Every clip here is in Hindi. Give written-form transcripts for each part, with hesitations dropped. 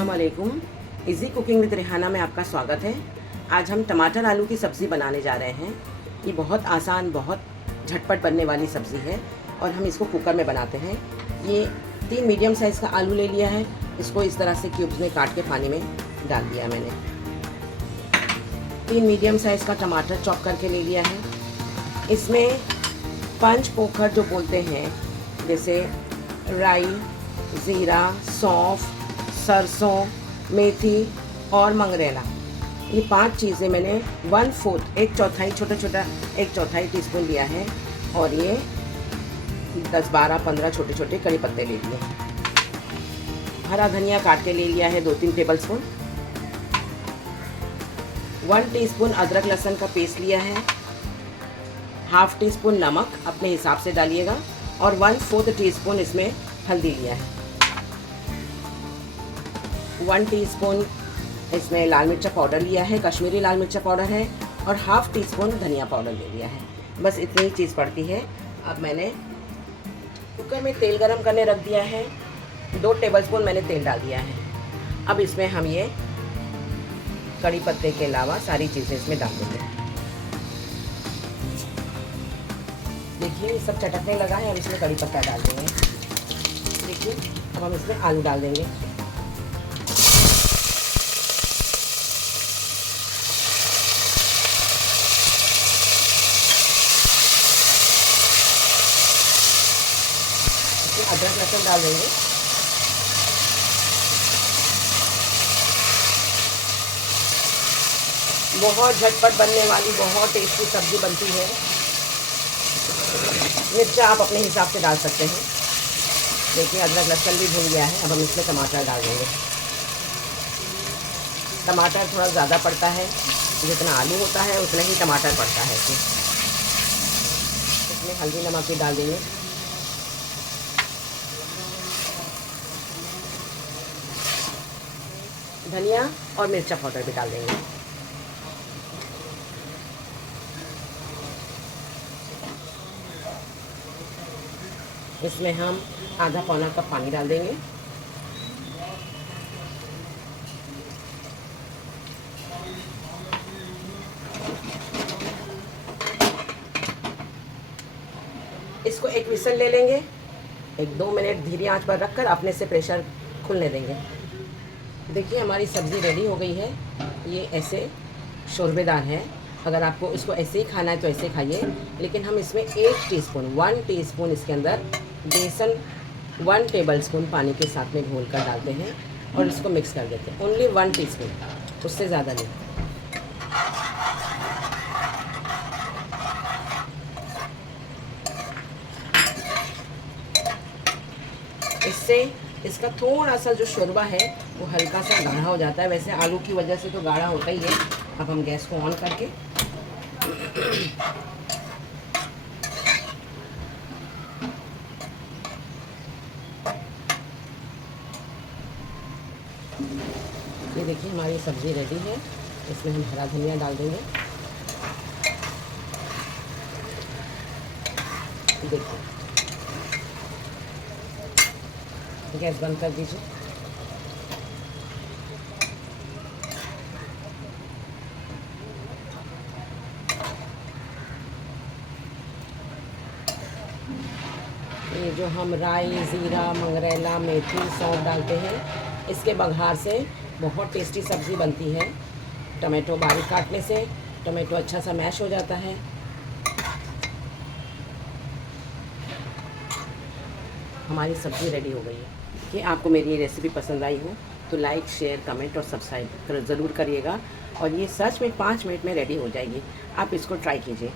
अस्सलाम वालेकुम। इजी कुकिंग विद रेहाना में आपका स्वागत है। आज हम टमाटर आलू की सब्ज़ी बनाने जा रहे हैं। ये बहुत आसान, बहुत झटपट बनने वाली सब्ज़ी है और हम इसको कुकर में बनाते हैं। ये 3 मीडियम साइज़ का आलू ले लिया है। इसको इस तरह से क्यूब्स में काट के पानी में डाल दिया मैंने। 3 मीडियम साइज़ का टमाटर चॉप करके ले लिया है। इसमें पंच पोखर जो बोलते हैं, जैसे राई, ज़ीरा, सौंफ, सरसों, मेथी और मंगरेला, ये 5 चीज़ें मैंने 1/4 एक चौथाई टीस्पून लिया है। और ये 10, 12, 15 छोटे छोटे कड़ी पत्ते ले लिए। हरा धनिया काट के ले लिया है 2-3 टेबलस्पून। 1 टीस्पून अदरक लहसुन का पेस्ट लिया है। ½ टीस्पून नमक अपने हिसाब से डालिएगा और 1/4 टीस्पून इसमें हल्दी लिया है। 1 टीस्पून इसमें लाल मिर्चा पाउडर लिया है, कश्मीरी लाल मिर्चा पाउडर है, और ½ टीस्पून धनिया पाउडर ले लिया है। बस इतनी ही चीज़ पड़ती है। अब मैंने कुकर में तेल गरम करने रख दिया है। 2 टेबलस्पून मैंने तेल डाल दिया है। अब इसमें हम ये कड़ी पत्ते के अलावा सारी चीज़ें इसमें डाल देंगे। देखिए सब चटकने लगा है। अब इसमें कड़ी पत्ता डाल देंगे। देखिए अब हम इसमें आलू डाल देंगे। अदरक लहसुन डाल देंगे। बहुत झटपट बनने वाली, बहुत टेस्टी सब्ज़ी बनती है। मिर्चा आप अपने हिसाब से डाल सकते हैं। देखिए अदरक लहसुन भी भून गया है। अब हम इसमें टमाटर डाल देंगे। टमाटर थोड़ा ज़्यादा पड़ता है, जितना आलू होता है उतना ही टमाटर पड़ता है। इसमें हल्दी नमक भी डाल देंगे। धनिया और मिर्चा पाउडर भी डाल देंगे। इसमें हम आधा पौना कप पानी डाल देंगे। इसको एक विसल ले लेंगे। 1-2 मिनट धीमी आंच पर रखकर अपने से प्रेशर खुलने देंगे। देखिए हमारी सब्ज़ी रेडी हो गई है। ये ऐसे शोरबेदार है। अगर आपको इसको ऐसे ही खाना है तो ऐसे खाइए, लेकिन हम इसमें 1 टीस्पून इसके अंदर बेसन 1 टेबलस्पून पानी के साथ में घोल कर डालते हैं और इसको मिक्स कर देते हैं। ओनली 1 टीस्पून, उससे ज़्यादा नहीं। इससे इसका थोड़ा सा जो शोरबा है वो हल्का सा गाढ़ा हो जाता है। वैसे आलू की वजह से तो गाढ़ा होता ही है। अब हम गैस को ऑन करके ये देखिए हमारी सब्ज़ी रेडी है। इसमें हम हरा धनिया डाल देंगे। देखिए गैस बंद कर दीजिए। ये जो हम राई, ज़ीरा, मंगरेला, मेथी, सौंफ डालते हैं, इसके बघार से बहुत टेस्टी सब्ज़ी बनती है। टमाटो बारीक काटने से टमाटो अच्छा सा मैश हो जाता है। हमारी सब्ज़ी रेडी हो गई है। कि आपको मेरी ये रेसिपी पसंद आई हो तो लाइक, शेयर, कमेंट और सब्सक्राइब ज़रूर करिएगा। और ये सच में 5 मिनट में रेडी हो जाएगी। आप इसको ट्राई कीजिए,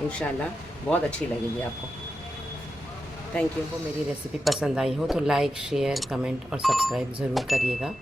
इंशाल्लाह बहुत अच्छी लगेगी आपको। Thank you. को मेरी रेसिपी पसंद आई हो तो लाइक, शेयर, कमेंट और सब्सक्राइब ज़रूर करिएगा।